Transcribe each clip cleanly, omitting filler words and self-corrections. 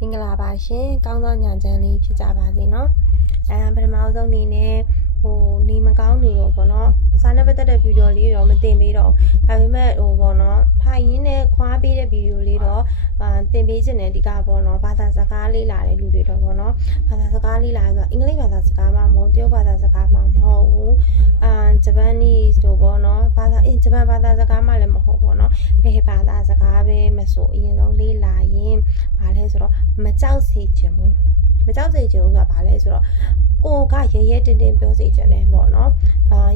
မင်္ဂလာပါရှင်ကောင်းသောညချမ်းလေးဖြစ်ကြပါစေเนาะပထမဆုံးအနေနဲ့နေမကောင်းနေတော့ပေါ့နော်စာနဲ့ပတ်သက်တဲ့ဗီဒီယိုလေးတော့မတင်ပေးတော့ဒါပေမဲ့ပေါ့နော်ထိုင်ရင်းနဲ့ခွာပေးတဲ့ဗီဒီယိုလေးတော့တင်ပေးခြင်းနဲ့ဒီကပေါ့နော်ဘာသာစကားလေးလာတဲ့လူတွေတော့ပေါ့နော်ဘာသာစကားလေးလာဆိုအင်္ဂလိပ်ဘာသာစကားမှမဟုတ်တရုတ်ဘာသာစကားမှမဟုတ်ဘူးဂျပန်နီးတို့ပေါ့နော်ဂျပန်ဘာသာစကားမှလည်းမဟုတ်ပေါ့နော်ဘယ်ဘာသာစကားပဲမဆိုအရင်ဆုံးလေးလာရင်ဘာလဲဆိုတော့မကြောက်စေချင်ဘူးမကြောက်စေချင်ဘူးဆိုတာဘာလဲဆိုတော့ကိုကရဲရဲတင်းတင်းပြောစေချင်တယ်ပေါ့နော်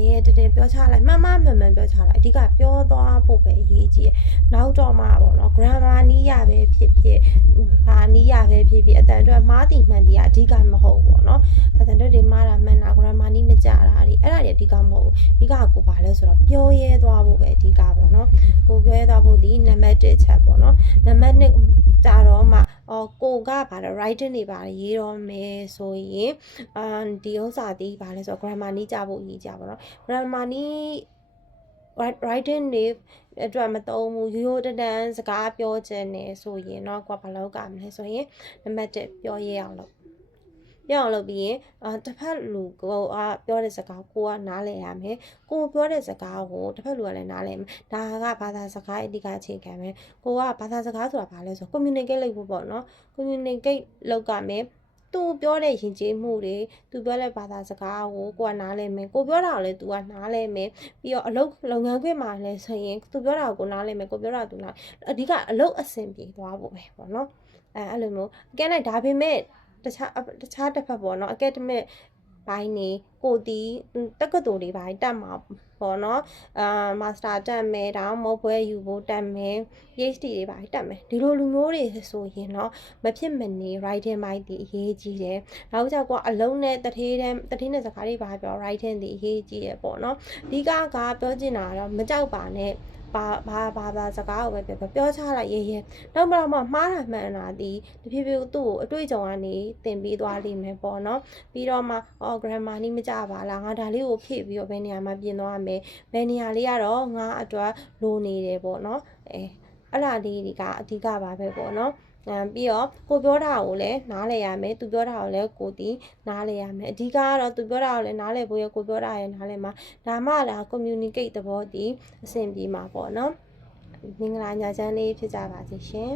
ရဲရဲတင်းတင်းပြောချလိုက်မှန်မှန်ပြောချလိုက်အဓိကပြောသွားဖို့ပဲအရေးကြီးတယ်နောက်တော့မှပေါ့နော် grammar နီးရပဲဖြစ်ဖြစ်ဘာနီးရပဲဖြစ်ဖြစ်အတန်အတွက်မှားတည်မှန်တည်အဓိကမဟုတ်ပေါ့နော်အတန်အတွက်တွေမှားတာမှန်တာ grammar နီးမကြတာအဲ့ဒါတွေအဓိကမဟုတ်ဘူးအဓိကကိုဘာလဲဆိုတော့ပြောရဲသွားဖို့ပဲအဓိကပေါ့နော်ကိုပြောရဲသွားဖို့ဒီနံပါတ်1ချက်ပေါ့နော်နံပါတ်2ကြတော့မှကိုကဘာလဲ writing တွေပါရေးတော့မယ်ဆိုရင်ဒီဥစ္စာဒီဘာလဲဆိုတော့ grammar နီးကြဖို့အရေးကြပါတော့ grammar နီး writing တွေအတွက်မသုံးဘူးရိုးရိုးတန်းစကားပြောခြင်းနဲ့ဆိုရင်တော့ကိုကဘာလုပ်ကြမလဲဆိုရင်နံပါတ်1ပြောရဲအောင်လုပ်ပြီးရင်တစ်ဖက်လူကိုပြောတဲ့စကားကိုကနားလည်ရမယ်ကိုပြောတဲ့စကားကိုတစ်ဖက်လူကလည်းနားလည်မယ်ဒါကဘာသာစကားအဓိကအခြေခံပဲကိုကဘာသာစကားဆိုတာဘာလဲဆို communicate လုပ်ဖို့ပေါ့နော် communicate လုပ်ကြမယ်သူပြောတဲ့ယဉ်ကျေးမှုတွေသူပြောတဲ့ဘာသာစကားကိုကိုကနားလဲမယ်ကိုပြောတာကိုလည်းသူကနားလဲမယ်ပြီးတော့အလုပ်ငန်းခွင်မှာလည်းဆိုရင်သူပြောတာကိုနားလဲမယ်ကိုပြောတာသူနားအဓိကအလုပ်အဆင်ပြေသွားဖို့ပဲပေါ့နော်အဲ့လိုမျိုးအကဲလိုက်ဒါပေမဲ့တခြားတစ်ဖက်ပေါ့နော် academic ဘိုင်းနေကိုတီးတက္ကသိုလ်တွေဘိုင်းတက်မှာပေါ့နော်master တက်မယ်ဒါမှမဟုတ်ဘွဲယူဖို့တက်မယ် PhD တွေဘိုင်းတက်မယ်ဒီလိုလူမျိုးတွေဆိုရင်တော့မဖြစ်မနေ writing ဘိုင်းဒီအရေးကြီးတယ်နောက်ကျတော့အလုံးနဲ့တထေးနဲ့စကားတွေဘာပြော writing ဒီအရေးကြီးတယ်ပေါ့နော်အဓိကပြောချင်တာတော့မကြောက်ပါနဲ့ဘာစကားကိုပဲပြောချလိုက်ရဲနောက်မှမှားတာမှန်တာဒီတဖြည်းဖြည်းသူ့ကိုအတွေ့အကြုံကနေသင်ပေးသွားလိမ့်မယ်ပေါ့နော်ပြီးတော့မှgrammar နီးမကြပါလားငါဒါလေးကိုဖြည့်ပြီးတော့ဘယ်နေရာမှာပြင်သွားမယ်ဘယ်နေရာလေးကတော့ငါအတွက်လိုနေတယ်ပေါ့နော်အဲ့ဒါလေးတွေကအဓိကပါပဲပေါ့နော်ပြီးတော့ကိုပြောတာကိုလည်းနားလည်ရမယ်သူပြောတာကိုလည်းကိုတီးနားလည်ရမယ်အဓိကကတော့သူပြောတာကိုလည်းနားလည်ဖို့ရကိုပြောတာရနားလည်မှာဒါမှဒါ communicate သဘောတည်အဆင်ပြေမှာပေါ့နော်မင်္ဂလာညချမ်းလေးဖြစ်ကြပါစေရှင်